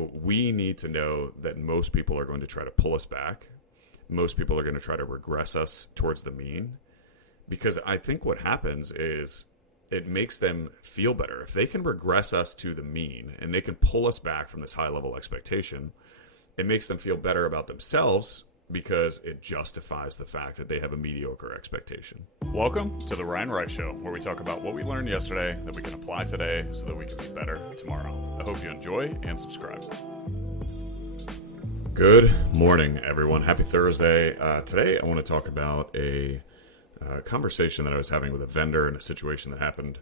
we need to know that most people are going to try to pull us back. Most people are going to try to regress us towards the mean, because I think what happens is it makes them feel better. If they can regress us to the mean and they can pull us back from this high level expectation, it makes them feel better about themselves because it justifies the fact that they have a mediocre expectation. Welcome to the Ryan Wright Show, where we talk about what we learned yesterday that we can apply today so that we can be better tomorrow. I hope you enjoy and subscribe. Good morning, everyone. Happy Thursday. Today I want to talk about a conversation that I was having with a vendor in a situation that happened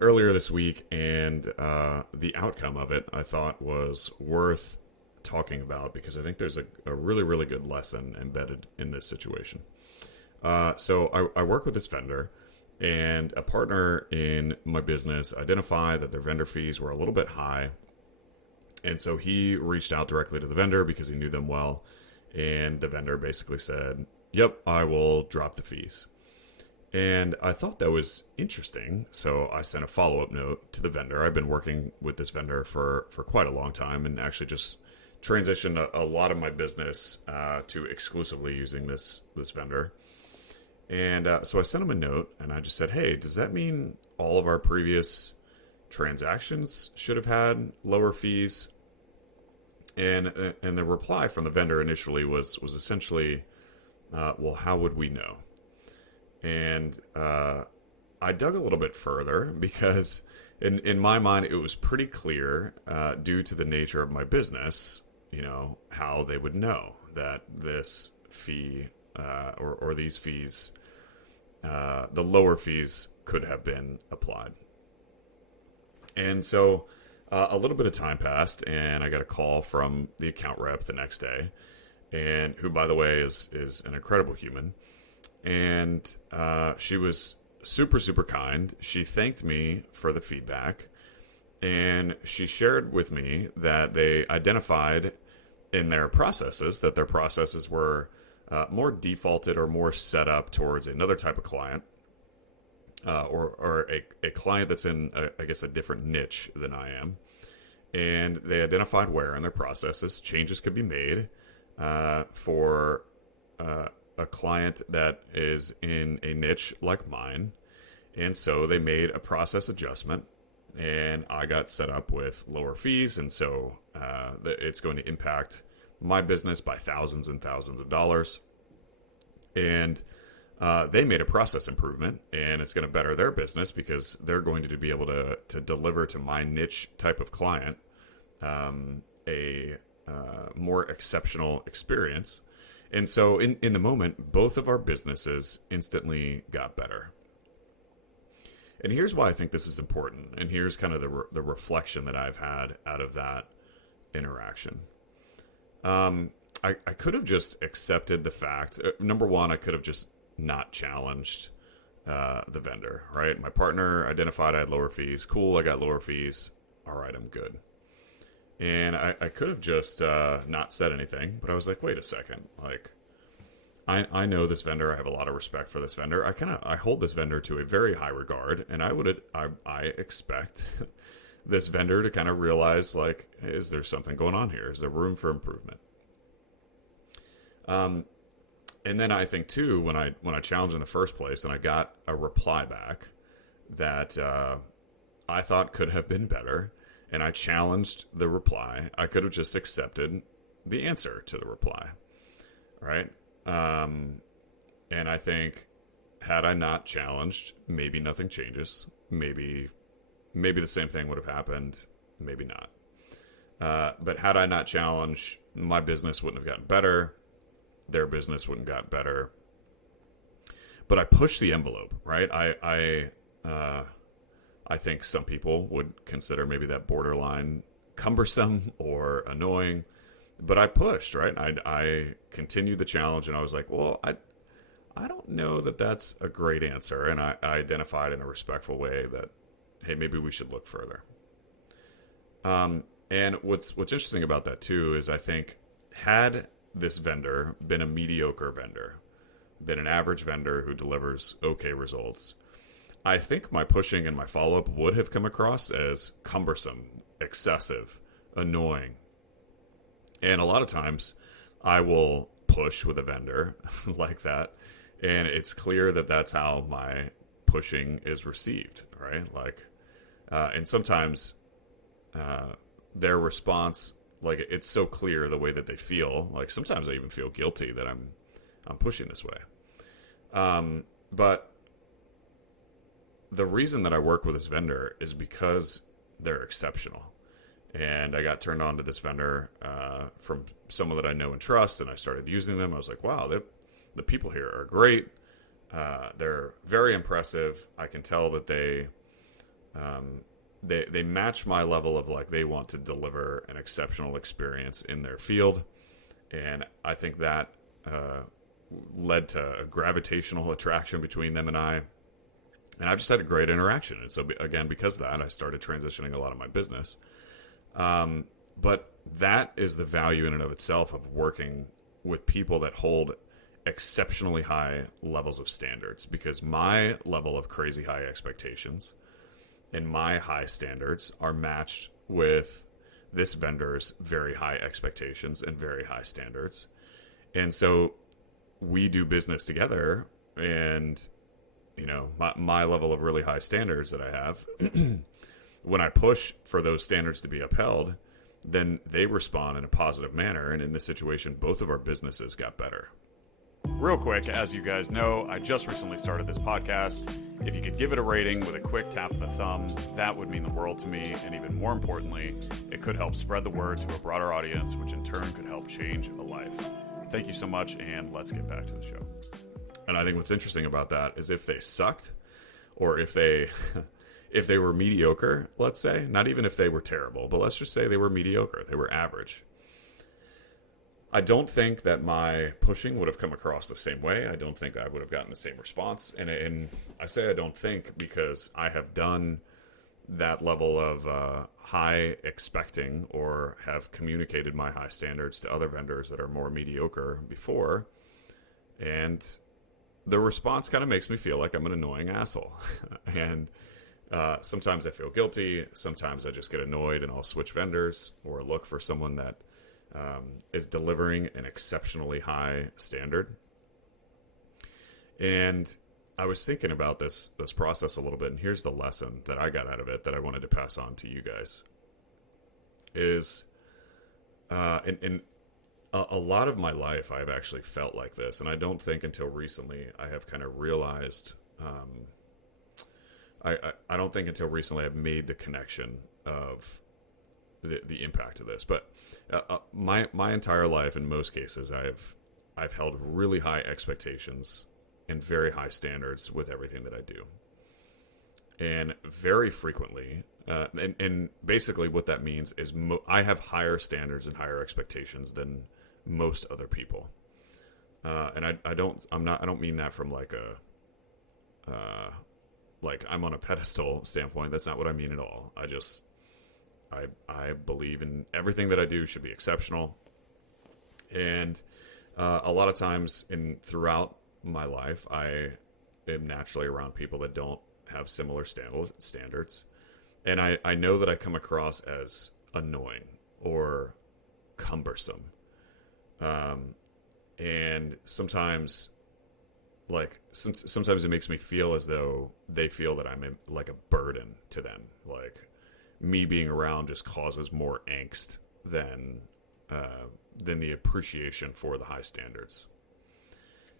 earlier this week, and the outcome of it I thought was worth talking about because I think there's a really, really good lesson embedded in this situation. So I work with this vendor, and a partner in my business identified that their vendor fees were a little bit high. And so he reached out directly to the vendor because he knew them well. And the vendor basically said, yep, I will drop the fees. And I thought that was interesting. So I sent a follow-up note to the vendor. I've been working with this vendor for quite a long time and actually just transitioned a lot of my business to exclusively using this vendor. And so I sent him a note and I just said, hey, does that mean all of our previous transactions should have had lower fees? And the reply from the vendor initially was essentially, well, how would we know? And I dug a little bit further because in my mind it was pretty clear, due to the nature of my business, how they would know that this fee or these fees, the lower fees, could have been applied. And so a little bit of time passed, and I got a call from the account rep the next day, and who, by the way, is an incredible human. And she was super, super kind. She thanked me for the feedback, and she shared with me that they identified in their processes that their processes were more defaulted or more set up towards another type of client. Or a client that's in, I guess, a different niche than I am. And they identified where in their processes changes could be made for a client that is in a niche like mine. And so they made a process adjustment, and I got set up with lower fees. And so it's going to impact my business by thousands and thousands of dollars. And they made a process improvement, and it's going to better their business because they're going to be able to deliver to my niche type of client a more exceptional experience. And so in the moment, both of our businesses instantly got better. And here's why I think this is important. And here's kind of the reflection that I've had out of that interaction. I could have just accepted the fact. Number one, I could have just not challenged the vendor, right? My partner identified I had lower fees. Cool, I got lower fees. All right, I'm good. And I could have just not said anything, but I was like, wait a second. Like, I know this vendor. I have a lot of respect for this vendor. I hold this vendor to a very high regard, and I expect this vendor to kind of realize, like, is there something going on here? Is there room for improvement? And then I think too, when I challenged in the first place, and I got a reply back that I thought could have been better, and I challenged the reply, I could have just accepted the answer to the reply, right? And I think had I not challenged, maybe nothing changes. Maybe the same thing would have happened. Maybe not. But had I not challenged, my business wouldn't have gotten better. Their business wouldn't got better. But I pushed the envelope, right? I think some people would consider maybe that borderline cumbersome or annoying, but I pushed, right? I continued the challenge, and I was like, well, I don't know that that's a great answer. And I identified in a respectful way that, hey, maybe we should look further. And what's interesting about that too is I think had this vendor been a mediocre vendor, been an average vendor who delivers okay results, I think my pushing and my follow-up would have come across as cumbersome, excessive, annoying, And a lot of times I will push with a vendor like that. And it's clear that that's how my pushing is received, right? Like, and sometimes their response, like it's so clear the way that they feel. Like sometimes I even feel guilty that I'm pushing this way. But the reason that I work with this vendor is because they're exceptional. And I got turned on to this vendor from someone that I know and trust, and I started using them. I was like, wow, the people here are great. They're very impressive. I can tell that they match my level of like they want to deliver an exceptional experience in their field. And I think that led to a gravitational attraction between them and I. And I just had a great interaction. And so, again, because of that, I started transitioning a lot of my business. But that is the value in and of itself of working with people that hold exceptionally high levels of standards, because my level of crazy high expectations and my high standards are matched with this vendor's very high expectations and very high standards. And so we do business together, and you know, my level of really high standards that I have, when I push for those standards to be upheld, then they respond in a positive manner. And in this situation, both of our businesses got better. Real quick, as you guys know, I just recently started this podcast. If you could give it a rating with a quick tap of the thumb, that would mean the world to me. And even more importantly, it could help spread the word to a broader audience, which in turn could help change a life. Thank you so much, and let's get back to the show. And I think what's interesting about that is if they sucked, or if they if they were mediocre, let's say, not even if they were terrible, but let's just say they were mediocre, they were average, I don't think that my pushing would have come across the same way. I don't think I would have gotten the same response. And I say I don't think because I have done that level of high expecting, or have communicated my high standards to other vendors that are more mediocre before. And the response kind of makes me feel like I'm an annoying asshole. And sometimes I feel guilty. Sometimes I just get annoyed and I'll switch vendors or look for someone that is delivering an exceptionally high standard. And I was thinking about this process a little bit, and here's the lesson that I got out of it that I wanted to pass on to you guys. Is in a lot of my life, I've actually felt like this, and I don't think until recently I have kind of realized. I don't think until recently I've made the connection of the impact of this. But my entire life, in most cases, I've held really high expectations and very high standards with everything that I do. And very frequently, and basically what that means is I have higher standards and higher expectations than most other people. And I don't mean that from like like I'm on a pedestal standpoint. That's not what I mean at all. I believe in everything that I do should be exceptional. And a lot of times throughout my life, I am naturally around people that don't have similar standards. And I know that I come across as annoying or cumbersome. And sometimes, sometimes it makes me feel as though they feel that I'm like a burden to them. Like me being around just causes more angst than the appreciation for the high standards.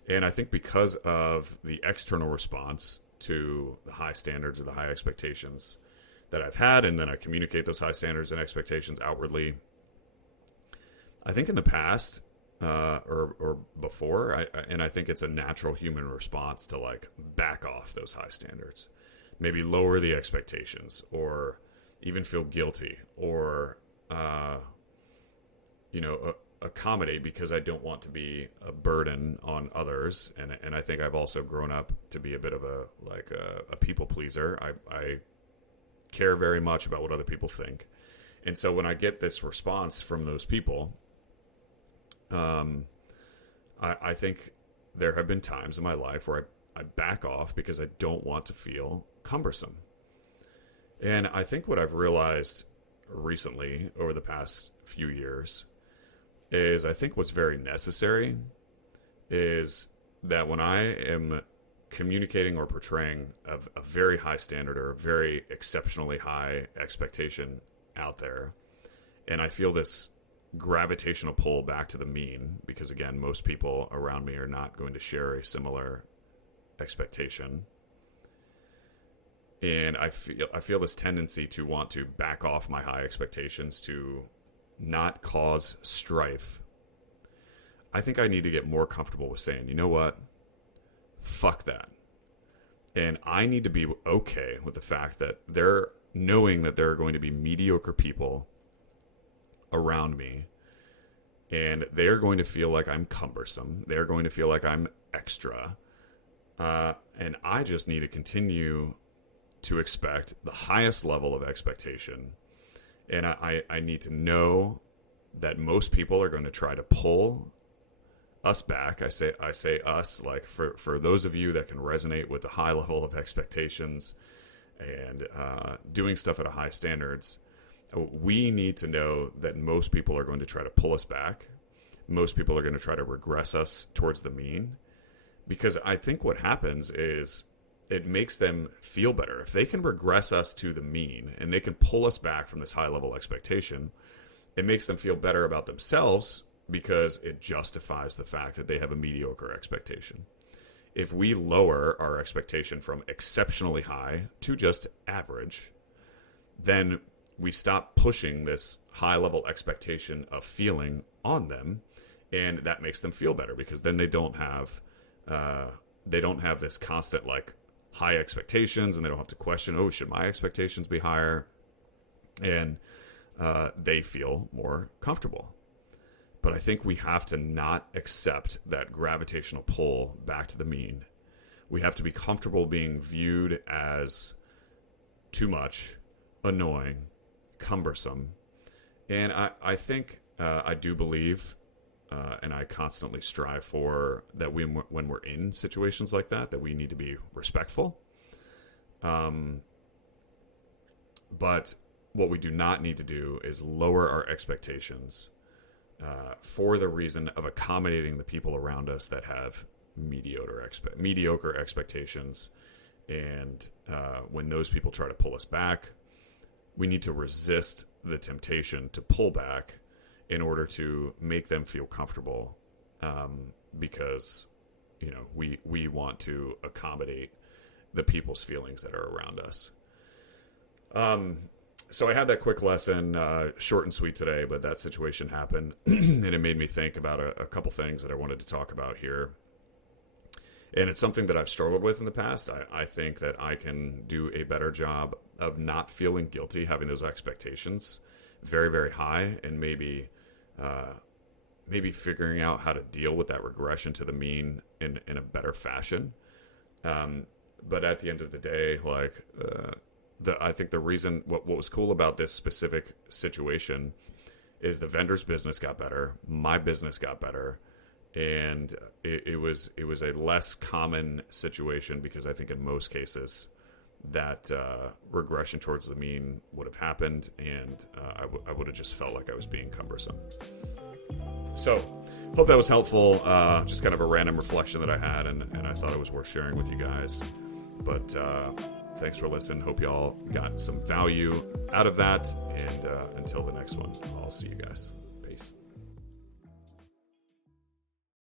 And I think because of the external response to the high standards or the high expectations that I've had, and then I communicate those high standards and expectations outwardly, I think in the past or before, I think it's a natural human response to like back off those high standards, maybe lower the expectations, or even feel guilty, or accommodate because I don't want to be a burden on others. And I think I've also grown up to be a bit of a people pleaser. I care very much about what other people think. And so when I get this response from those people, I think there have been times in my life where I back off because I don't want to feel cumbersome. And I think what I've realized recently over the past few years is I think what's very necessary is that when I am communicating or portraying a very high standard or a very exceptionally high expectation out there, and I feel this gravitational pull back to the mean, because again, most people around me are not going to share a similar expectation. And I feel this tendency to want to back off my high expectations to not cause strife. I think I need to get more comfortable with saying, you know what? Fuck that. And I need to be okay with the fact that knowing that there are going to be mediocre people around me, and they're going to feel like I'm cumbersome. They're going to feel like I'm extra. And I just need to continue to expect the highest level of expectation. And I need to know that most people are going to try to pull us back. I say us, like for those of you that can resonate with the high level of expectations and doing stuff at a high standards, we need to know that most people are going to try to pull us back. Most people are going to try to regress us towards the mean, because I think what happens is it makes them feel better. If they can regress us to the mean and they can pull us back from this high level expectation, it makes them feel better about themselves because it justifies the fact that they have a mediocre expectation. If we lower our expectation from exceptionally high to just average, then we stop pushing this high level expectation of feeling on them, and that makes them feel better because then they don't have this constant like high expectations, and they don't have to question, oh, should my expectations be higher? And they feel more comfortable. But I think we have to not accept that gravitational pull back to the mean. We have to be comfortable being viewed as too much, annoying, cumbersome. And I think I do believe, and I constantly strive for, that when we're in situations like that we need to be respectful. But what we do not need to do is lower our expectations for the reason of accommodating the people around us that have mediocre expectations. And when those people try to pull us back, we need to resist the temptation to pull back in order to make them feel comfortable, because we want to accommodate the people's feelings that are around us. So I had that quick lesson, short and sweet today, but that situation happened, and it made me think about a couple things that I wanted to talk about here. And it's something that I've struggled with in the past. I think that I can do a better job of not feeling guilty, having those expectations very, very high, and maybe figuring out how to deal with that regression to the mean in a better fashion. But at the end of the day, like, I think the reason what was cool about this specific situation is the vendor's business got better, my business got better, and it was a less common situation, because I think in most cases that regression towards the mean would have happened, and I would have just felt like I was being cumbersome. So hope that was helpful. Just kind of a random reflection that I had, and I thought it was worth sharing with you guys. But thanks for listening. Hope y'all got some value out of that. And until the next one, I'll see you guys.